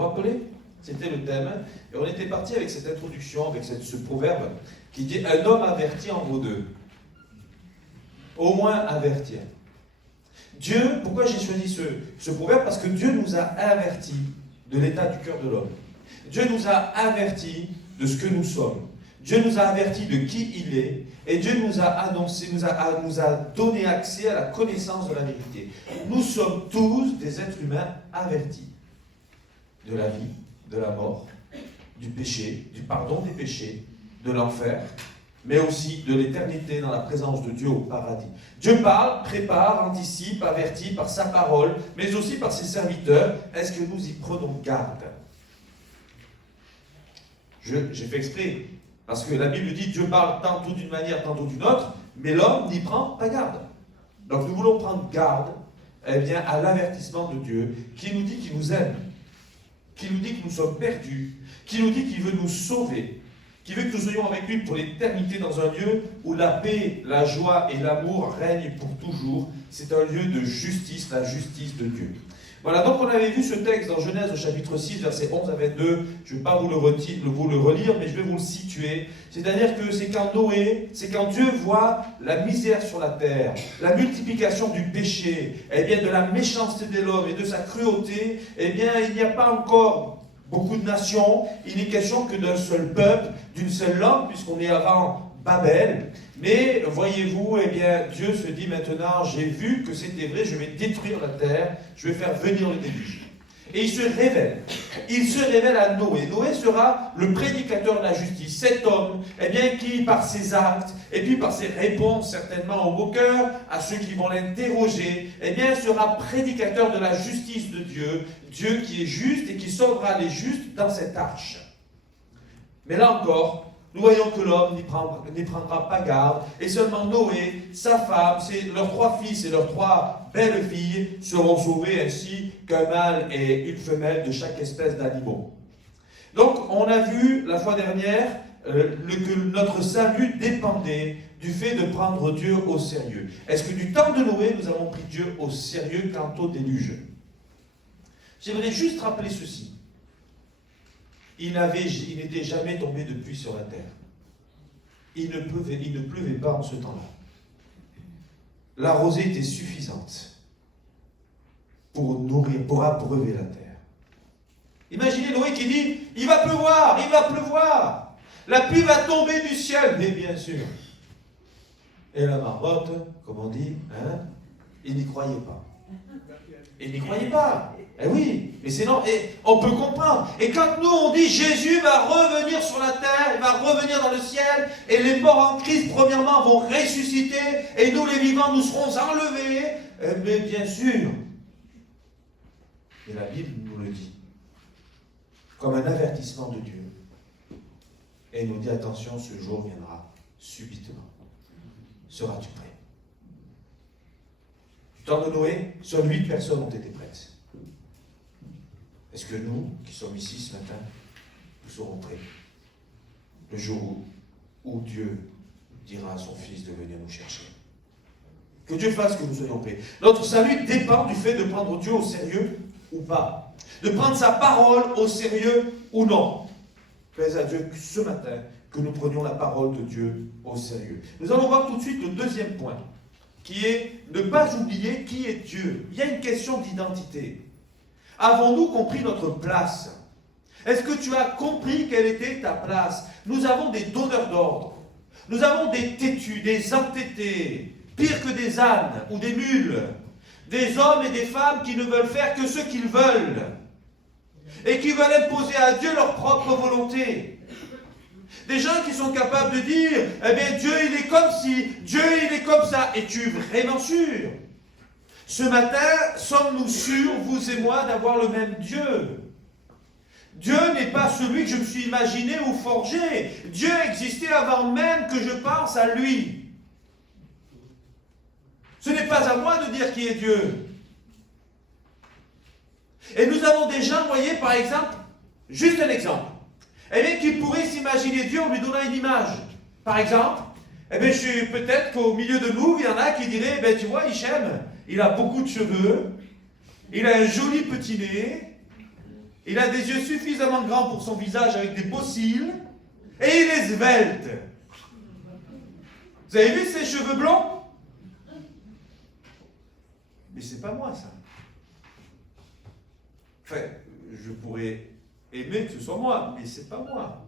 vous rappelez? C'était le thème. Et on était parti avec cette introduction, avec ce proverbe qui dit « Un homme averti en vaut deux ». Au moins avertir. Dieu, pourquoi j'ai choisi ce proverbe? Parce que Dieu nous a avertis de l'état du cœur de l'homme. Dieu nous a avertis de ce que nous sommes. Dieu nous a avertis de qui il est. Et Dieu nous a annoncé, nous a donné accès à la connaissance de la vérité. Nous sommes tous des êtres humains avertis de la vie, de la mort, du péché, du pardon des péchés, de l'enfer, mais aussi de l'éternité dans la présence de Dieu au paradis. Dieu parle, prépare, anticipe, avertit par sa parole, mais aussi par ses serviteurs. Est-ce que nous y prenons garde? J'ai fait exprès, parce que la Bible dit Dieu parle tantôt d'une manière, tantôt d'une autre, mais l'homme n'y prend pas garde. Donc nous voulons prendre garde bien, à l'avertissement de Dieu, qui nous dit qu'il nous aime, qui nous dit que nous sommes perdus, qui nous dit qu'il veut nous sauver, qui veut que nous soyons avec lui pour l'éternité dans un lieu où la paix, la joie et l'amour règnent pour toujours. C'est un lieu de justice, la justice de Dieu. Voilà, donc on avait vu ce texte dans Genèse au chapitre 6, versets 11 à 22. Je ne vais pas vous le relire, mais je vais vous le situer. C'est-à-dire que c'est quand Noé, c'est quand Dieu voit la misère sur la terre, la multiplication du péché, eh bien de la méchanceté de l'homme et de sa cruauté, eh bien il n'y a pas encore beaucoup de nations, il n'est question que d'un seul peuple, d'une seule langue, puisqu'on est avant Babel. Mais voyez-vous, eh bien, Dieu se dit maintenant, j'ai vu que c'était vrai, je vais détruire la terre, je vais faire venir le déluge. Et il se révèle à Noé. Noé sera le prédicateur de la justice. Cet homme, eh bien, qui par ses actes, et puis par ses réponses certainement aux moqueurs, à ceux qui vont l'interroger, eh bien, sera prédicateur de la justice de Dieu. Dieu qui est juste et qui sauvera les justes dans cette arche. Mais là encore, nous voyons que l'homme n'y prendra pas garde, et seulement Noé, sa femme, leurs 3 fils et leurs 3 belles filles seront sauvés, ainsi qu'un mâle et une femelle de chaque espèce d'animaux. Donc, on a vu la fois dernière que notre salut dépendait du fait de prendre Dieu au sérieux. Est-ce que du temps de Noé, nous avons pris Dieu au sérieux quant au déluge? J'aimerais juste rappeler ceci. Il n'était jamais tombé de pluie sur la terre. Il ne pleuvait pas en ce temps-là. La rosée était suffisante pour nourrir, pour abreuver la terre. Imaginez Noé qui dit, il va pleuvoir, la pluie va tomber du ciel, mais bien sûr. Et la marmotte, comme on dit, il n'y croyait pas. Il n'y croyait pas. Eh oui, mais c'est non, et on peut comprendre. Et quand nous on dit Jésus va revenir sur la terre, il va revenir dans le ciel, et les morts en Christ, premièrement, vont ressusciter, et nous les vivants, nous serons enlevés, mais bien sûr. Et la Bible nous le dit, comme un avertissement de Dieu. Et nous dit, attention, ce jour viendra subitement. Seras-tu prêt? Du temps de Noé, seules 8 personnes ont été prêtes. Est-ce que nous, qui sommes ici ce matin, nous serons prêts le jour où Dieu dira à son Fils de venir nous chercher? Que Dieu fasse que nous soyons prêts. Notre salut dépend du fait de prendre Dieu au sérieux ou pas. De prendre sa parole au sérieux ou non. Plaise à Dieu ce matin que nous prenions la parole de Dieu au sérieux. Nous allons voir tout de suite le deuxième point, qui est ne pas oublier qui est Dieu. Il y a une question d'identité. Avons-nous compris notre place? Est-ce que tu as compris quelle était ta place? Nous avons des donneurs d'ordre. Nous avons des têtus, des entêtés, pire que des ânes ou des mules. Des hommes et des femmes qui ne veulent faire que ce qu'ils veulent. Et qui veulent imposer à Dieu leur propre volonté. Des gens qui sont capables de dire, eh bien Dieu il est comme ci, Dieu il est comme ça. Es-tu vraiment sûr? Ce matin, sommes-nous sûrs, vous et moi, d'avoir le même Dieu? Dieu n'est pas celui que je me suis imaginé ou forgé. Dieu existait avant même que je pense à lui. Ce n'est pas à moi de dire qui est Dieu. Et nous avons des gens, vous voyez, par exemple, juste un exemple, eh bien, qui pourraient s'imaginer Dieu en lui donnant une image. Par exemple, eh bien, peut-être qu'au milieu de nous, il y en a qui diraient, eh bien, tu vois, Hichem, il a beaucoup de cheveux, il a un joli petit nez, Il a des yeux suffisamment grands pour son visage avec des beaux cils. Et il est svelte. Vous avez vu ses cheveux blonds? Mais c'est pas moi, ça. Enfin, je pourrais aimer que ce soit moi, mais c'est pas moi.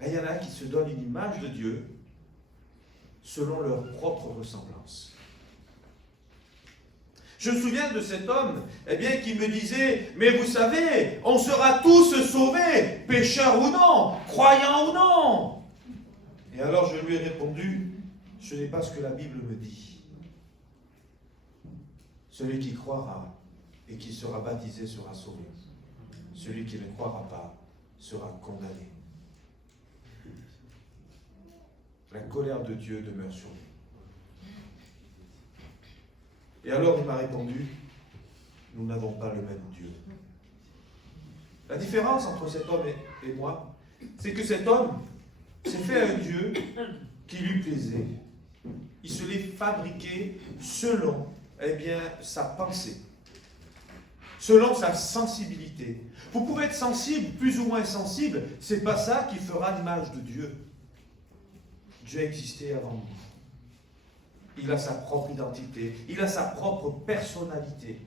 Et il y en a qui se donnent une image de Dieu selon leur propre ressemblance. Je me souviens de cet homme, qui me disait, mais vous savez, on sera tous sauvés, pécheurs ou non, croyants ou non. Et alors je lui ai répondu, ce n'est pas ce que la Bible me dit. Celui qui croira et qui sera baptisé sera sauvé. Celui qui ne croira pas sera condamné. La colère de Dieu demeure sur lui. Et alors il m'a répondu, nous n'avons pas le même Dieu. La différence entre cet homme et moi, c'est que cet homme s'est fait un Dieu qui lui plaisait. Il se l'est fabriqué selon sa pensée, selon sa sensibilité. Vous pouvez être sensible, plus ou moins sensible, c'est pas ça qui fera l'image de Dieu. Dieu a existé avant nous. Il a sa propre identité, il a sa propre personnalité.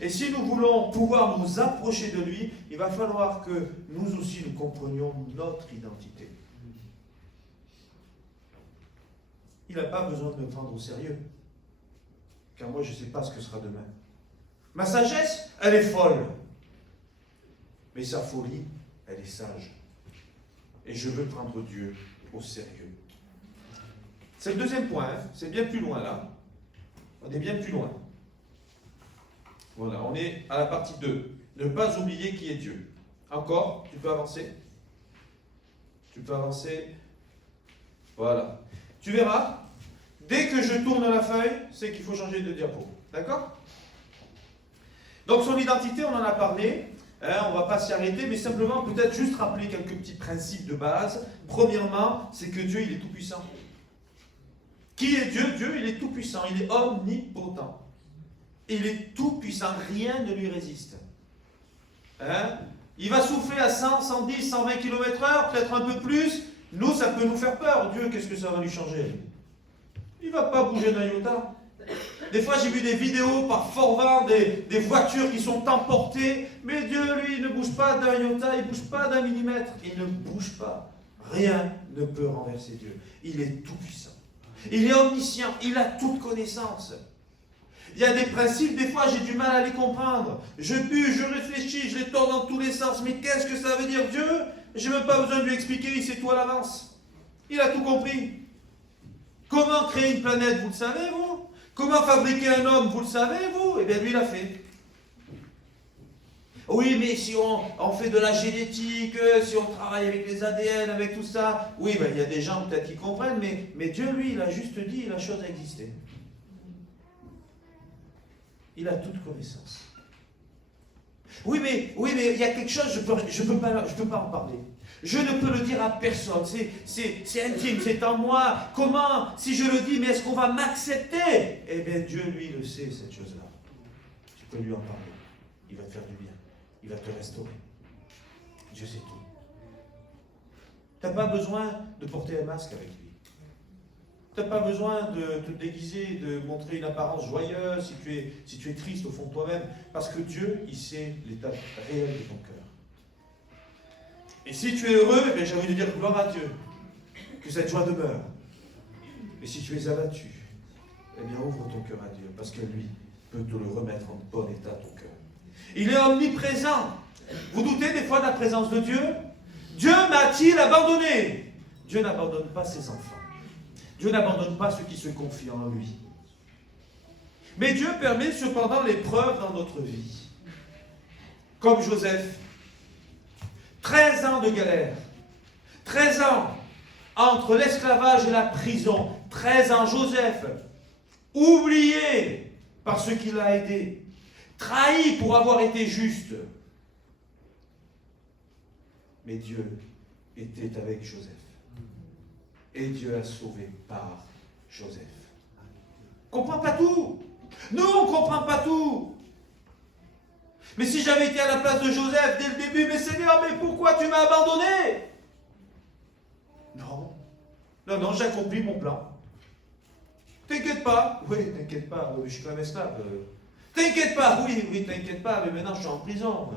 Et si nous voulons pouvoir nous approcher de lui, il va falloir que nous aussi nous comprenions notre identité. Il n'a pas besoin de me prendre au sérieux, car moi je ne sais pas ce que sera demain. Ma sagesse, elle est folle, mais sa folie, elle est sage. Et je veux prendre Dieu au sérieux. C'est le deuxième point, c'est bien plus loin là. On est bien plus loin. Voilà, on est à la partie 2. Ne pas oublier qui est Dieu. Encore, tu peux avancer. Tu peux avancer. Voilà. Tu verras, dès que je tourne la feuille, c'est qu'il faut changer de diapo. D'accord? Donc son identité, on en a parlé. On ne va pas s'y arrêter, mais simplement peut-être juste rappeler quelques petits principes de base. Premièrement, c'est que Dieu, il est tout-puissant. Qui est Dieu? Dieu, il est tout-puissant, il est omnipotent. Il est tout-puissant, rien ne lui résiste. Il va souffler à 100, 110, 120 km/h, peut-être un peu plus. Nous, ça peut nous faire peur. Dieu, qu'est-ce que ça va lui changer? Il ne va pas bouger d'un iota. Des fois, j'ai vu des vidéos par fort vent, des voitures qui sont emportées. Mais Dieu, lui, il ne bouge pas d'un iota, il ne bouge pas d'un millimètre. Il ne bouge pas. Rien ne peut renverser Dieu. Il est tout-puissant. Il est omniscient, il a toute connaissance. Il y a des principes, des fois j'ai du mal à les comprendre. Je bute, je réfléchis, je les tords dans tous les sens. Mais qu'est-ce que ça veut dire Dieu? Je n'ai même pas besoin de lui expliquer, il sait tout à l'avance. Il a tout compris. Comment créer une planète, vous le savez, vous? Comment fabriquer un homme, vous le savez, vous? Eh bien lui, il l'a fait. Oui, mais si on fait de la génétique, si on travaille avec les ADN, avec tout ça, oui, ben, il y a des gens peut-être qui comprennent, mais Dieu, lui, il a juste dit, la chose a existé. Il a toute connaissance. Oui, mais il y a quelque chose, je peux pas en parler. Je ne peux le dire à personne, c'est intime, c'est en moi. Comment? Si je le dis, mais est-ce qu'on va m'accepter? Eh bien, Dieu, lui, le sait, cette chose-là. Tu peux lui en parler. Il va te faire du bien. Il va te restaurer. Dieu sait tout. Tu n'as pas besoin de porter un masque avec lui. Tu n'as pas besoin de te déguiser, de montrer une apparence joyeuse si tu es triste au fond de toi-même. Parce que Dieu, il sait l'état réel de ton cœur. Et si tu es heureux, eh j'ai envie de dire gloire à Dieu. Que cette joie demeure. Et si tu es abattu, eh bien ouvre ton cœur à Dieu. Parce que lui peut te le remettre en bon état, ton cœur. Il est omniprésent. Vous doutez des fois de la présence de Dieu? Dieu m'a-t-il abandonné? Dieu n'abandonne pas ses enfants. Dieu n'abandonne pas ceux qui se confient en lui. Mais Dieu permet cependant l'épreuve dans notre vie. Comme Joseph. 13 ans de galère. 13 ans entre l'esclavage et la prison. 13 ans, Joseph, oublié par ceux qui l'ont aidé. Trahi pour avoir été juste. Mais Dieu était avec Joseph. Et Dieu a sauvé par Joseph. On ne comprend pas tout. Nous, on ne comprend pas tout. Mais si j'avais été à la place de Joseph dès le début, mais Seigneur, mais pourquoi tu m'as abandonné? Non, non, non, j'ai accompli mon plan. T'inquiète pas. Oui, t'inquiète pas, oui, je suis quand même esclave. T'inquiète pas, oui, oui, t'inquiète pas, mais maintenant je suis en prison.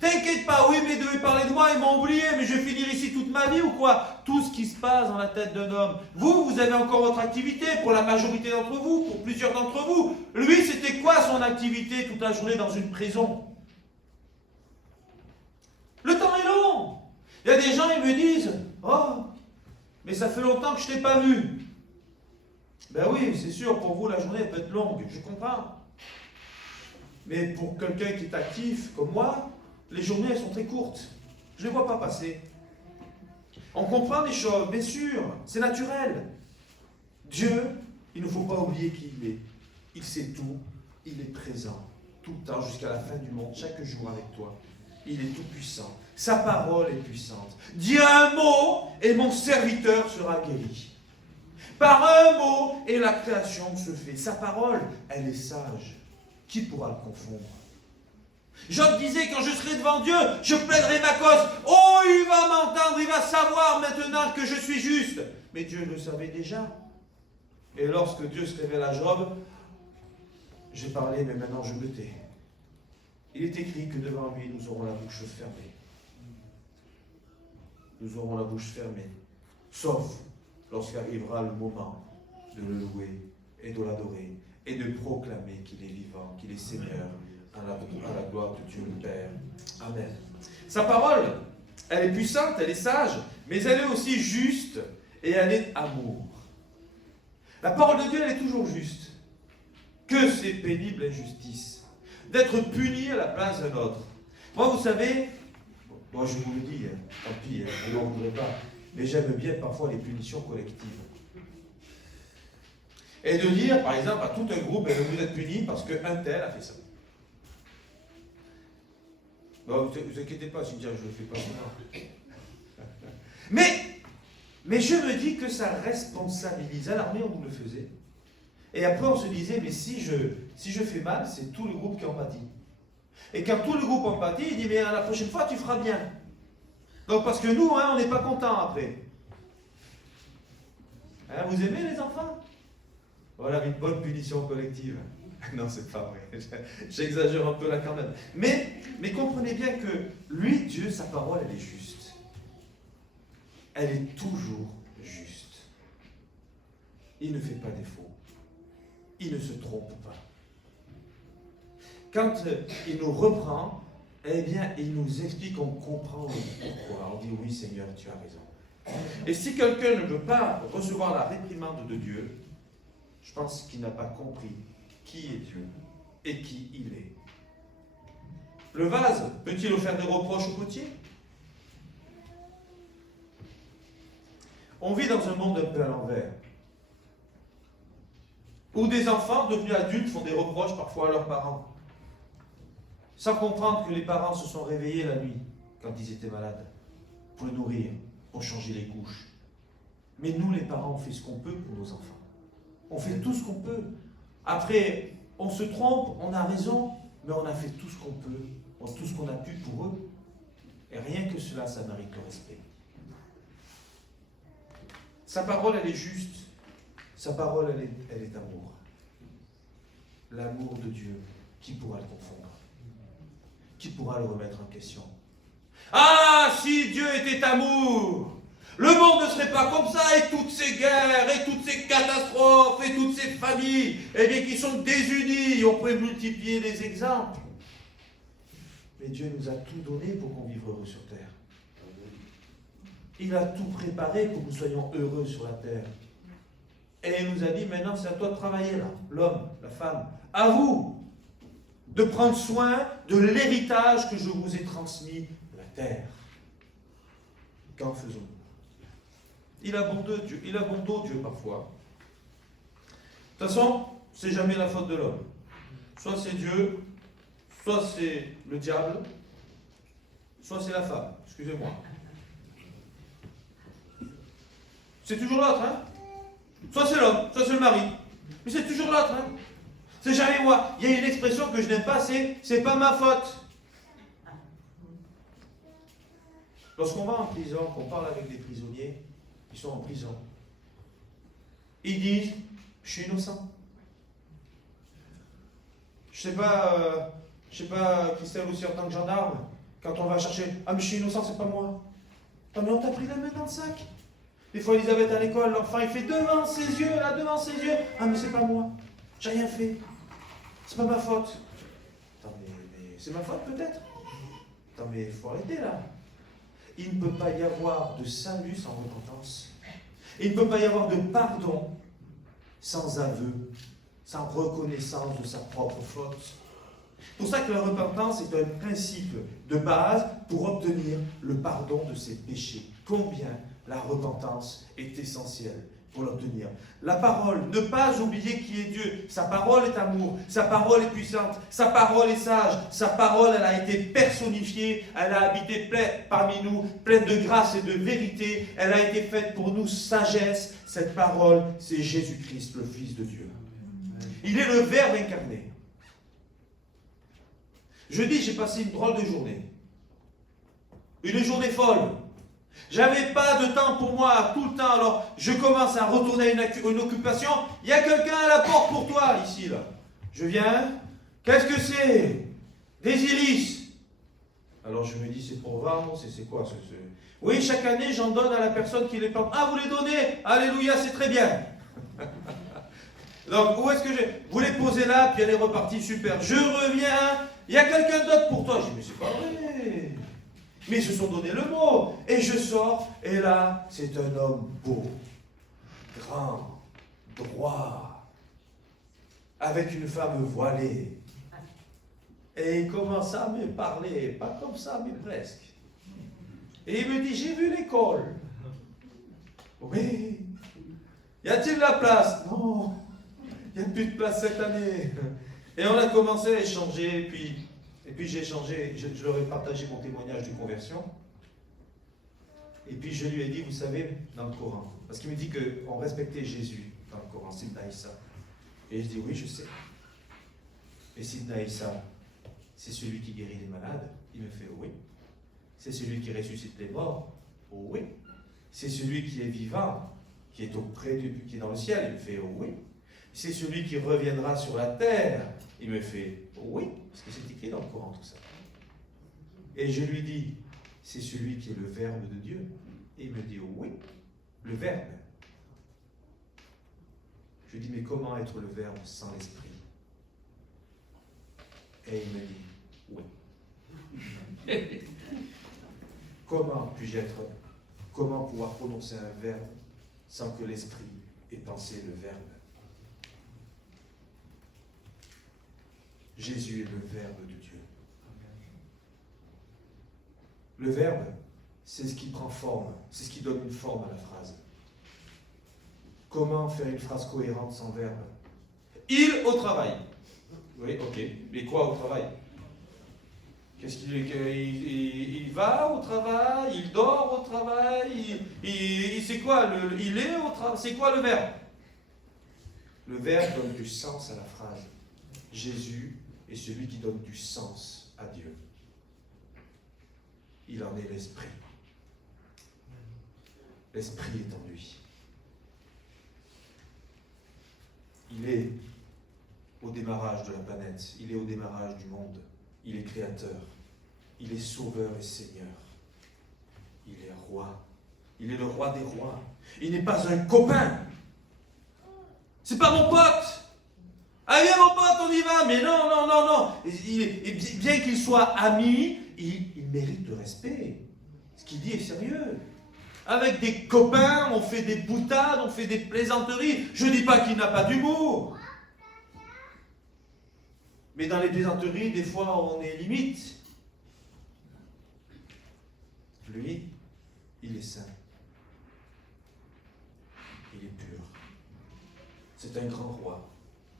T'inquiète pas, oui, mais ils devaient parler de moi, ils m'ont oublié, mais je vais finir ici toute ma vie ou quoi? Tout ce qui se passe dans la tête d'un homme. Vous avez encore votre activité, pour la majorité d'entre vous, pour plusieurs d'entre vous. Lui, c'était quoi son activité toute la journée dans une prison? Le temps est long. Il y a des gens, ils me disent, oh, mais ça fait longtemps que je ne t'ai pas vu. Ben oui, c'est sûr, pour vous, la journée elle peut être longue, je comprends. Mais pour quelqu'un qui est actif comme moi, les journées, elles sont très courtes. Je ne les vois pas passer. On comprend les choses, bien sûr, c'est naturel. Dieu, il ne faut pas oublier qui il est. Il sait tout, il est présent, tout le temps, jusqu'à la fin du monde, chaque jour avec toi. Il est tout puissant. Sa parole est puissante. Dis un mot et mon serviteur sera guéri. Par un mot et la création se fait. Sa parole, elle est sage. Qui pourra le confondre? Job disait, quand je serai devant Dieu, je plaiderai ma cause. Oh, il va m'entendre, il va savoir maintenant que je suis juste. Mais Dieu le savait déjà. Et lorsque Dieu se révèle à Job, j'ai parlé, mais maintenant je me tais. Il est écrit que devant lui, nous aurons la bouche fermée. Nous aurons la bouche fermée. Sauf lorsqu'arrivera le moment de le louer et de l'adorer et de proclamer qu'il est vivant, qu'il est Seigneur, à la gloire de Dieu le Père. Amen. Sa parole, elle est puissante, elle est sage, mais elle est aussi juste et elle est amour. La parole de Dieu, elle est toujours juste. Que c'est pénible l'injustice d'être puni à la place d'un autre. Moi, vous savez, moi je vous le dis, tant pis, vous n'en voudrez pas, mais j'aime bien parfois les punitions collectives. Et de dire, par exemple, à tout un groupe, vous êtes punis parce qu'un tel a fait ça. Bon, vous inquiétez pas, si je ne le fais pas souvent. Mais je me dis que ça responsabilise. À l'armée, on nous le faisait. Et après, on se disait, mais si je fais mal, c'est tout le groupe qui en pâtit. Et quand tout le groupe en pâtit, il dit, mais la prochaine fois, tu feras bien. Donc, parce que nous, on n'est pas contents après. Hein, vous aimez les enfants? Voilà une bonne punition collective. Non, c'est pas vrai. J'exagère un peu là quand même. Mais comprenez bien que lui, Dieu, sa parole, elle est juste. Elle est toujours juste. Il ne fait pas défaut. Il ne se trompe pas. Quand il nous reprend, eh bien, il nous explique, on comprend pourquoi. On dit, oui, Seigneur, tu as raison. Et si quelqu'un ne veut pas recevoir la réprimande de Dieu, je pense qu'il n'a pas compris qui est Dieu et qui il est. Le vase peut-il faire des reproches au potier? On vit dans un monde un peu à l'envers, où des enfants devenus adultes font des reproches parfois à leurs parents, sans comprendre que les parents se sont réveillés la nuit, quand ils étaient malades, pour le nourrir, pour changer les couches. Mais nous, les parents, on fait ce qu'on peut pour nos enfants. On fait tout ce qu'on peut. Après, on se trompe, on a raison, mais on a fait tout ce qu'on peut, tout ce qu'on a pu pour eux. Et rien que cela, ça mérite le respect. Sa parole, elle est juste. Sa parole, elle est amour. L'amour de Dieu, qui pourra le confondre? Qui pourra le remettre en question? Ah, si Dieu était amour, le monde ne serait pas comme ça, et toutes ces guerres, et toutes ces catastrophes, et toutes ces familles, eh bien, qui sont désunies. On pourrait multiplier les exemples. Mais Dieu nous a tout donné pour qu'on vive heureux sur terre. Il a tout préparé pour que nous soyons heureux sur la terre. Et il nous a dit, maintenant c'est à toi de travailler là, l'homme, la femme. À vous de prendre soin de l'héritage que je vous ai transmis, la terre. Qu'en faisons-nous? Il a bon dos, Dieu, parfois. De toute façon, c'est jamais la faute de l'homme. Soit c'est Dieu, soit c'est le diable, soit c'est la femme. Excusez-moi. C'est toujours l'autre, hein? Soit c'est l'homme, soit c'est le mari. Mais c'est toujours l'autre, hein? C'est jamais moi. Il y a une expression que je n'aime pas, c'est pas ma faute. Lorsqu'on va en prison, qu'on parle avec des prisonniers, ils sont en prison. Ils disent, je suis innocent. Je sais pas, Christelle aussi en tant que gendarme, quand on va chercher, ah mais je suis innocent, c'est pas moi. Ah mais on t'a pris la main dans le sac. Des fois Elisabeth à l'école, l'enfant il fait devant ses yeux, là devant ses yeux, ah mais c'est pas moi, j'ai rien fait, c'est pas ma faute. Attends mais c'est ma faute peut-être. Attends mais il faut arrêter là. Il ne peut pas y avoir de salut sans repentance. Il ne peut pas y avoir de pardon sans aveu, sans reconnaissance de sa propre faute. C'est pour ça que la repentance est un principe de base pour obtenir le pardon de ses péchés. Combien la repentance est essentielle pour l'obtenir. La parole, ne pas oublier qui est Dieu. Sa parole est amour, sa parole est puissante, sa parole est sage, sa parole, elle a été personnifiée, elle a habité parmi nous, pleine de grâce et de vérité, elle a été faite pour nous sagesse. Cette parole, c'est Jésus-Christ, le Fils de Dieu. Il est le Verbe incarné. Jeudi, j'ai passé une drôle de journée. Une journée folle. J'avais pas de temps pour moi tout le temps, alors je commence à retourner à une occupation. Il y a quelqu'un à la porte pour toi, ici, là. Je viens. Qu'est-ce que c'est? Des iris. Alors je me dis, c'est pour vendre, c'est quoi ce... Oui, chaque année, j'en donne à la personne qui les porte. Ah, vous les donnez? Alléluia, c'est très bien. Donc, où est-ce que vous les posez là, puis elle est repartie, super. Je reviens, il y a quelqu'un d'autre pour toi. Je dis, mais c'est pas vrai. Mais ils se sont donné le mot. Et je sors, et là, c'est un homme beau, grand, droit, avec une femme voilée. Et il commence à me parler, pas comme ça, mais presque. Et il me dit, j'ai vu l'école. Oui. Y a-t-il de la place? Non. Il n'y a plus de place cette année. Et on a commencé à échanger, et puis j'ai échangé, je leur ai partagé mon témoignage de conversion. Et puis je lui ai dit, vous savez, dans le Coran, parce qu'il me dit qu'on respectait Jésus dans le Coran, Sidna Issa. Et je dis, oui, je sais. Et Sidna Issa, c'est celui qui guérit les malades? Il me fait, oui. C'est celui qui ressuscite les morts? Oh, oui. C'est celui qui est vivant, qui est auprès qui est dans le ciel? Il me fait, oh, oui. C'est celui qui reviendra sur la terre? Il me fait, oh, oui, parce que c'est écrit dans le Coran tout ça. Et je lui dis, c'est celui qui est le Verbe de Dieu? Et il me dit, oh, oui, le Verbe. Je lui dis, mais comment être le Verbe sans l'Esprit? Et il me dit, oui. Comment pouvoir prononcer un verbe sans que l'Esprit ait pensé le Verbe? Jésus est le Verbe de Dieu. Le Verbe, c'est ce qui prend forme, c'est ce qui donne une forme à la phrase. Comment faire une phrase cohérente sans verbe? Il au travail. Oui, ok. Mais quoi au travail? Qu'est-ce il va au travail? Il dort au travail? C'est quoi il est au travail? C'est quoi le verbe? Le verbe donne du sens à la phrase. Jésus est celui qui donne du sens à Dieu. Il en est l'Esprit. L'Esprit est en lui. Il est au démarrage de la planète. Il est au démarrage du monde. Il est créateur. Il est sauveur et Seigneur. Il est roi. Il est le roi des rois. Il n'est pas un copain. C'est pas mon pote. Allez, mon pote, on y va. Mais non, non, non, non. Bien qu'il soit ami, il mérite le respect. Ce qu'il dit est sérieux. Avec des copains, on fait des boutades, on fait des plaisanteries. Je ne dis pas qu'il n'a pas d'humour. Mais dans les plaisanteries, des fois, on est limite. Lui, il est saint. Il est pur. C'est un grand roi.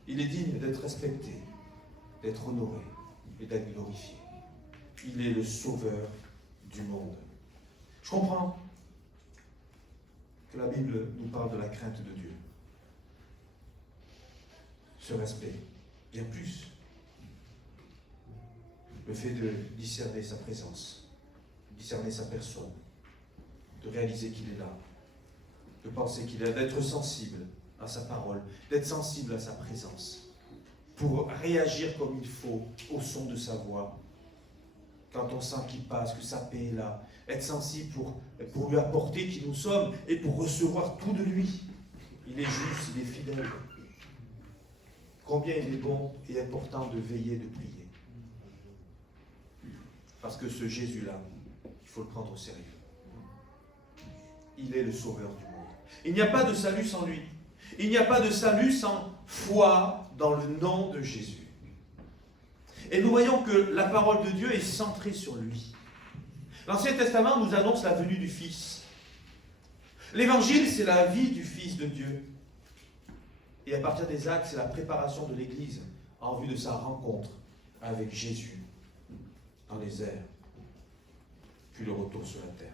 Il est digne d'être respecté, d'être honoré et d'être glorifié. Il est le sauveur du monde. Je comprends que la Bible nous parle de la crainte de Dieu. Ce respect, bien plus. Le fait de discerner sa présence, discerner sa personne, de réaliser qu'il est là, de penser qu'il est là, d'être sensible à sa parole, d'être sensible à sa présence, pour réagir comme il faut au son de sa voix. Quand on sent qu'il passe, que sa paix est là, être sensible pour lui apporter qui nous sommes et pour recevoir tout de lui. Il est juste, il est fidèle. Combien il est bon et important de veiller, de prier. Parce que ce Jésus-là, il faut le prendre au sérieux. Il est le sauveur du monde. Il n'y a pas de salut sans lui. Il n'y a pas de salut sans foi dans le nom de Jésus. Et nous voyons que la parole de Dieu est centrée sur lui. L'Ancien Testament nous annonce la venue du Fils. L'Évangile, c'est la vie du Fils de Dieu. Et à partir des actes, c'est la préparation de l'Église en vue de sa rencontre avec Jésus dans les airs, puis le retour sur la terre.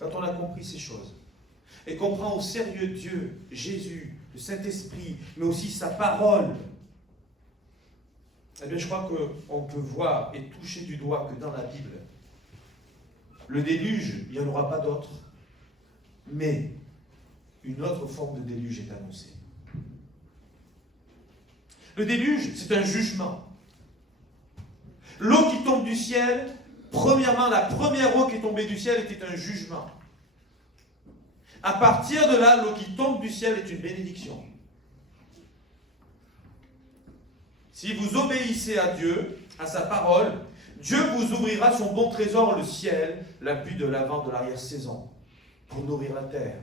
Quand on a compris ces choses, et qu'on prend au sérieux Dieu, Jésus, le Saint-Esprit, mais aussi sa parole, eh bien je crois qu'on peut voir et toucher du doigt que dans la Bible, le déluge, il n'y en aura pas d'autre, mais une autre forme de déluge est annoncée. Le déluge, c'est un jugement. L'eau qui tombe du ciel, premièrement, la première eau qui est tombée du ciel était un jugement. À partir de là, l'eau qui tombe du ciel est une bénédiction. Si vous obéissez à Dieu, à sa parole, Dieu vous ouvrira son bon trésor, le ciel, la pluie de l'avant, de l'arrière-saison, pour nourrir la terre,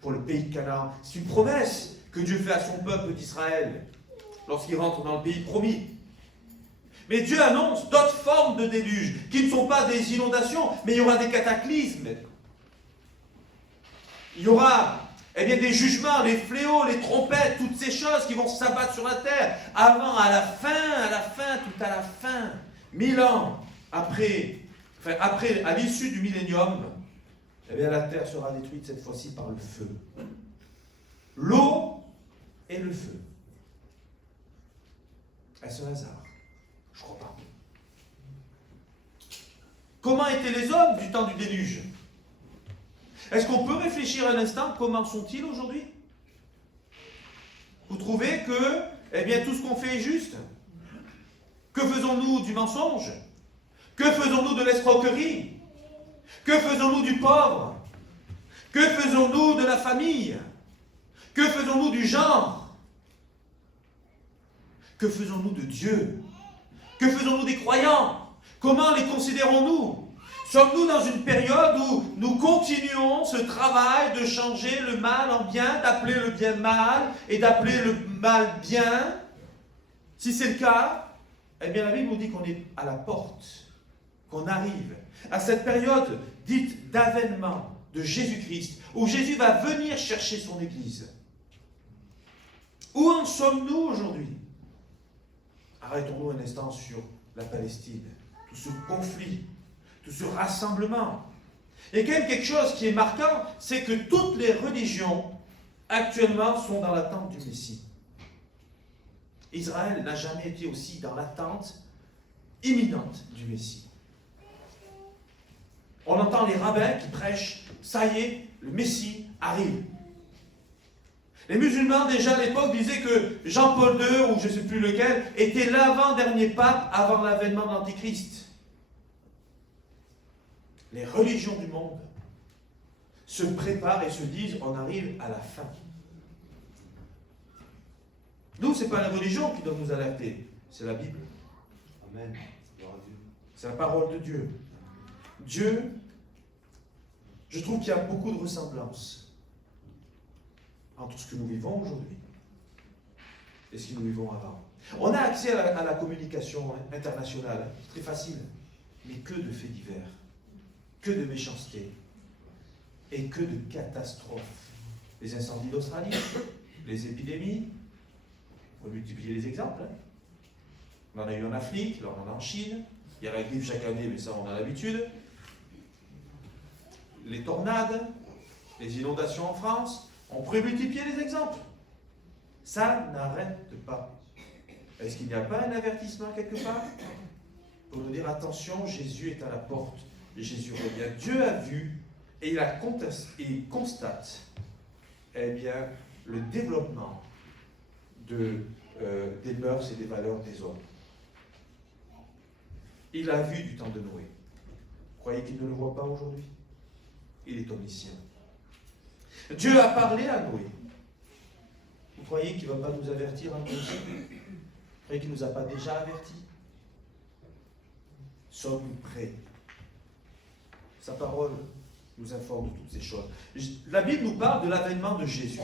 pour le pays de Canaan. C'est une promesse que Dieu fait à son peuple d'Israël lorsqu'il rentre dans le pays promis. Mais Dieu annonce d'autres formes de déluge, qui ne sont pas des inondations, mais il y aura des cataclysmes. Il y aura des jugements, les fléaux, les trompettes, toutes ces choses qui vont s'abattre sur la terre. Avant, à la fin, 1000 ans après, à l'issue du millénium, la terre sera détruite cette fois-ci par le feu. L'eau et le feu. Est-ce un hasard? Je crois pas. Comment étaient les hommes du temps du déluge? Est-ce qu'on peut réfléchir un instant, comment sont-ils aujourd'hui? Vous trouvez que, tout ce qu'on fait est juste? Que faisons-nous du mensonge? Que faisons-nous de l'escroquerie? Que faisons-nous du pauvre? Que faisons-nous de la famille? Que faisons-nous du genre? Que faisons-nous de Dieu? Que faisons-nous des croyants? Comment les considérons-nous? Sommes-nous dans une période où nous continuons ce travail de changer le mal en bien, d'appeler le bien mal et d'appeler le mal bien? Si c'est le cas, la Bible nous dit qu'on est à la porte, qu'on arrive à cette période dite d'avènement de Jésus-Christ, où Jésus va venir chercher son Église. Où en sommes-nous aujourd'hui? Arrêtons-nous un instant sur la Palestine, tout ce conflit, tout ce rassemblement. Et quand même quelque chose qui est marquant, c'est que toutes les religions actuellement sont dans l'attente du Messie. Israël n'a jamais été aussi dans l'attente imminente du Messie. On entend les rabbins qui prêchent, ça y est, le Messie arrive. Les musulmans, déjà à l'époque, disaient que Jean-Paul II, ou je ne sais plus lequel, était l'avant-dernier pape avant l'avènement de l'Antéchrist. Les religions du monde se préparent et se disent, on arrive à la fin. Nous, ce n'est pas la religion qui doit nous alerter, c'est la Bible. Amen. C'est la parole de Dieu. Dieu, je trouve qu'il y a beaucoup de ressemblances entre ce que nous vivons aujourd'hui et ce que nous vivons avant. On a accès à la communication internationale, c'est très facile, mais que de faits divers, que de méchanceté et que de catastrophes. Les incendies d'Australie, les épidémies, on va multiplier les exemples. On en a eu en Afrique, là on en a en Chine, il y a la grippe chaque année, mais ça on a l'habitude. Les tornades, les inondations en France, on pourrait multiplier les exemples. Ça n'arrête pas. Est-ce qu'il n'y a pas un avertissement quelque part pour nous dire attention, Jésus est à la porte Jésus revient. Dieu a vu et il constate eh bien, le développement des mœurs et des valeurs des hommes. Il a vu du temps de Noé. Croyez qu'il ne le voit pas aujourd'hui? Il est omniscient. Dieu a parlé à Noé. Vous croyez qu'il ne va pas nous avertir un peu aussi? Vous croyez qu'il ne nous a pas déjà avertis? Sommes-nous prêts? Sa parole nous informe de toutes ces choses. La Bible nous parle de l'avènement de Jésus.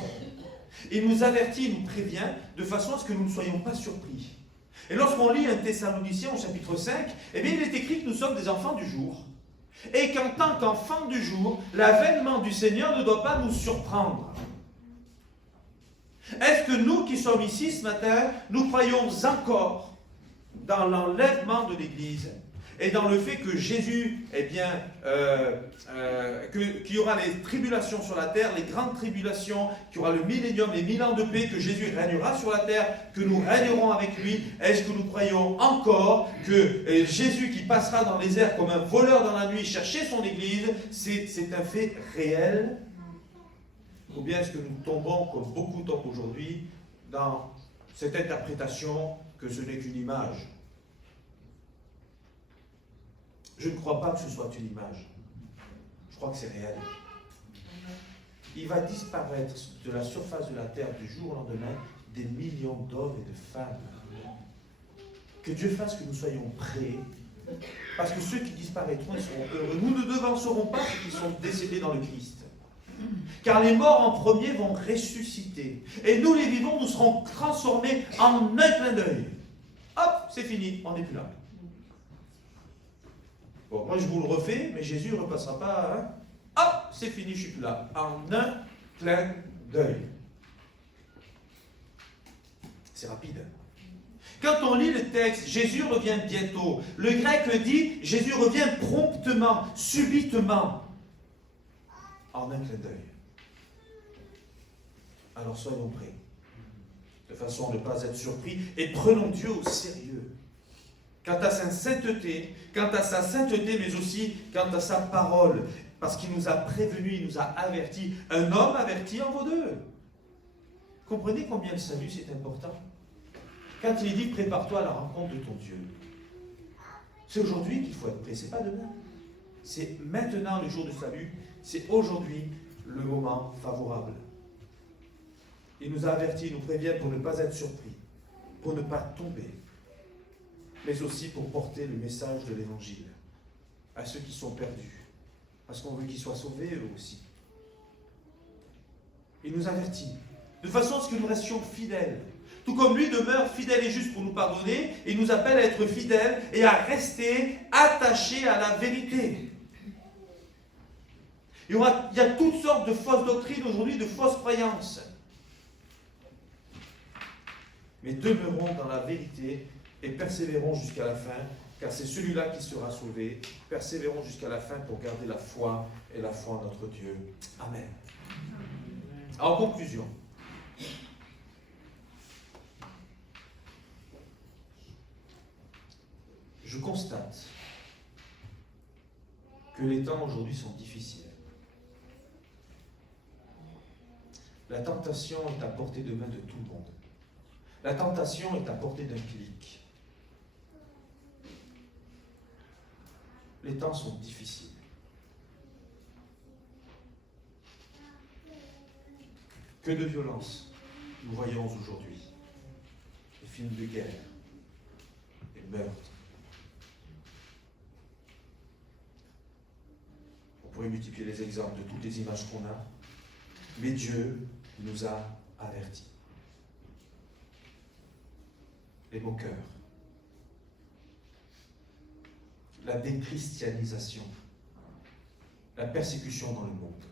Il nous avertit, il nous prévient, de façon à ce que nous ne soyons pas surpris. Et lorsqu'on lit 1 Thessaloniciens au chapitre 5, eh bien, il est écrit que nous sommes des enfants du jour. Et qu'en tant qu'enfants du jour, l'avènement du Seigneur ne doit pas nous surprendre. Est-ce que nous qui sommes ici ce matin, nous croyons encore dans l'enlèvement de l'Église et dans le fait que Jésus, eh bien, qu'il y aura les tribulations sur la terre, les grandes tribulations, qu'il y aura le millénium, les 1000 ans de paix, que Jésus régnera sur la terre, que nous régnerons avec lui? Est-ce que nous croyons encore que Jésus qui passera dans les airs comme un voleur dans la nuit chercher son Église, c'est un fait réel? Ou bien est-ce que nous tombons, comme beaucoup tombent aujourd'hui, dans cette interprétation que ce n'est qu'une image? Je ne crois pas que ce soit une image. Je crois que c'est réel. Il va disparaître de la surface de la terre du jour au lendemain des millions d'hommes et de femmes. Que Dieu fasse que nous soyons prêts, parce que ceux qui disparaîtront, ils seront heureux. Nous ne devancerons pas ceux qui sont décédés dans le Christ. Car les morts en premier vont ressusciter. Et nous, les vivants, nous serons transformés en un clin d'œil. Hop, c'est fini, on n'est plus là. Bon, moi je vous le refais, mais Jésus ne repassera pas. Hein? Hop, c'est fini, je ne suis plus là. En un clin d'œil. C'est rapide. Quand on lit le texte, Jésus revient bientôt. Le grec dit, Jésus revient promptement, subitement. En un clin d'œil. Alors soyons prêts, de façon à ne pas être surpris, et prenons Dieu au sérieux. Quant à sa sainteté, mais aussi quant à sa parole, parce qu'il nous a prévenus, il nous a avertis. Un homme averti en vaut deux. Comprenez combien le salut c'est important? Quand il dit prépare-toi à la rencontre de ton Dieu, c'est aujourd'hui qu'il faut être prêt, c'est pas demain. C'est maintenant le jour du salut, c'est aujourd'hui le moment favorable. Il nous a avertis, il nous prévient pour ne pas être surpris, pour ne pas tomber, mais aussi pour porter le message de l'Évangile à ceux qui sont perdus, parce qu'on veut qu'ils soient sauvés eux aussi. Il nous avertit, de façon à ce que nous restions fidèles. Tout comme lui demeure fidèle et juste pour nous pardonner, il nous appelle à être fidèles et à rester attachés à la vérité. Il y a toutes sortes de fausses doctrines aujourd'hui, de fausses croyances. Mais demeurons dans la vérité et persévérons jusqu'à la fin, car c'est celui-là qui sera sauvé. Persévérons jusqu'à la fin pour garder la foi et la foi en notre Dieu. Amen. En conclusion, je constate que les temps aujourd'hui sont difficiles. La tentation est à portée de main de tout le monde. La tentation est à portée d'un clic. Les temps sont difficiles. Que de violence nous voyons aujourd'hui. Les films de guerre, les meurtres. On pourrait multiplier les exemples de toutes les images qu'on a, mais Dieu nous a avertis. Les moqueurs, la déchristianisation, la persécution dans le monde,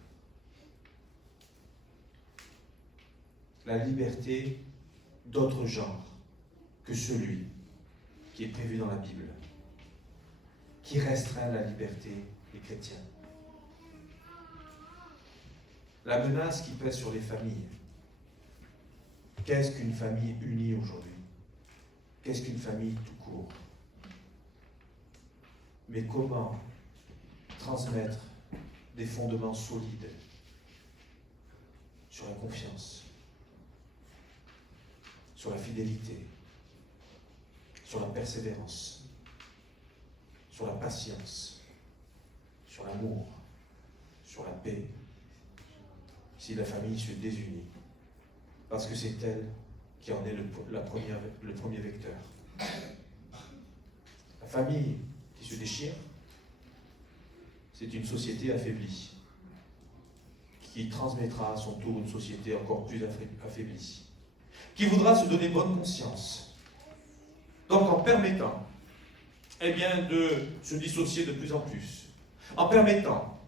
la liberté d'autres genres que celui qui est prévu dans la Bible, qui restreint la liberté des chrétiens. La menace qui pèse sur les familles. Qu'est-ce qu'une famille unie aujourd'hui? Qu'est-ce qu'une famille tout court? Mais comment transmettre des fondements solides sur la confiance, sur la fidélité, sur la persévérance, sur la patience, sur l'amour, sur la paix, si la famille se désunit, parce que c'est elle qui en est le premier vecteur. La famille qui se déchire, c'est une société affaiblie, qui transmettra à son tour une société encore plus affaiblie, qui voudra se donner bonne conscience. Donc en permettant de se dissocier de plus en plus, en permettant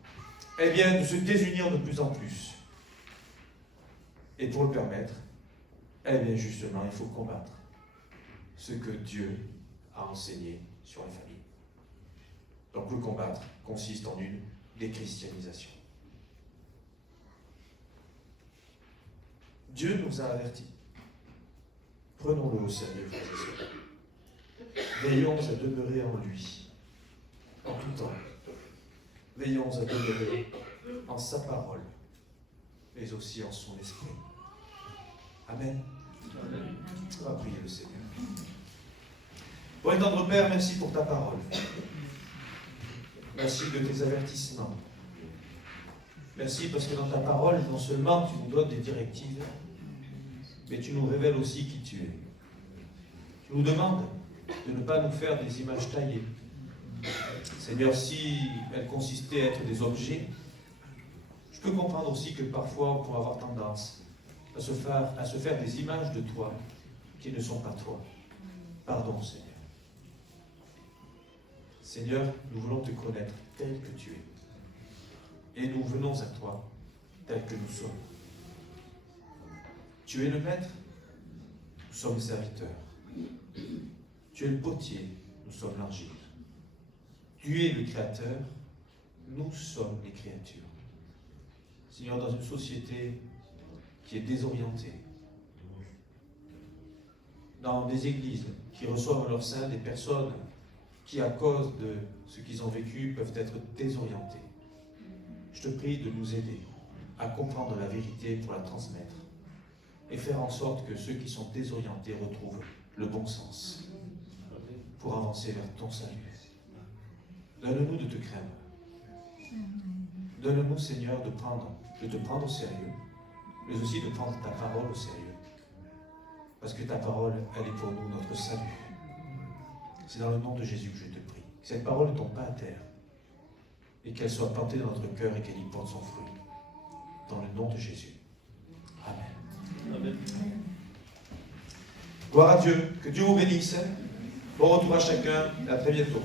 de se désunir de plus en plus. Et pour le permettre, justement, il faut combattre ce que Dieu a enseigné sur la famille. Donc le combattre consiste en une déchristianisation. Dieu nous a avertis. Prenons-le au sérieux, frères et sœurs. Veillons à demeurer en lui, en tout temps. Veillons à demeurer en sa parole, mais aussi en son esprit. Amen. On va prier le Seigneur. Bon et tendre Père, merci pour ta parole. Merci de tes avertissements. Merci parce que dans ta parole, non seulement tu nous donnes des directives, mais tu nous révèles aussi qui tu es. Tu nous demandes de ne pas nous faire des images taillées. Seigneur, si elles consistaient à être des objets, je peux comprendre aussi que parfois on pourrait avoir tendance à se faire des images de toi qui ne sont pas toi. Pardon, Seigneur. Seigneur, nous voulons te connaître tel que tu es. Et nous venons à toi tel que nous sommes. Tu es le maître, nous sommes les serviteurs. Tu es le potier, nous sommes l'argile. Tu es le créateur, nous sommes les créatures. Seigneur, dans une société qui est désorientée, dans des églises qui reçoivent en leur sein des personnes qui, à cause de ce qu'ils ont vécu, peuvent être désorientées, je te prie de nous aider à comprendre la vérité pour la transmettre et faire en sorte que ceux qui sont désorientés retrouvent le bon sens pour avancer vers ton salut. Donne-nous de te craindre. Donne-nous, Seigneur, de te prendre au sérieux, mais aussi de prendre ta parole au sérieux. Parce que ta parole, elle est pour nous notre salut. C'est dans le nom de Jésus que je te prie. Que cette parole ne tombe pas à terre et qu'elle soit plantée dans notre cœur et qu'elle y porte son fruit. Dans le nom de Jésus. Amen. Amen. Gloire à Dieu. Que Dieu vous bénisse. Bon retour à chacun et à très bientôt.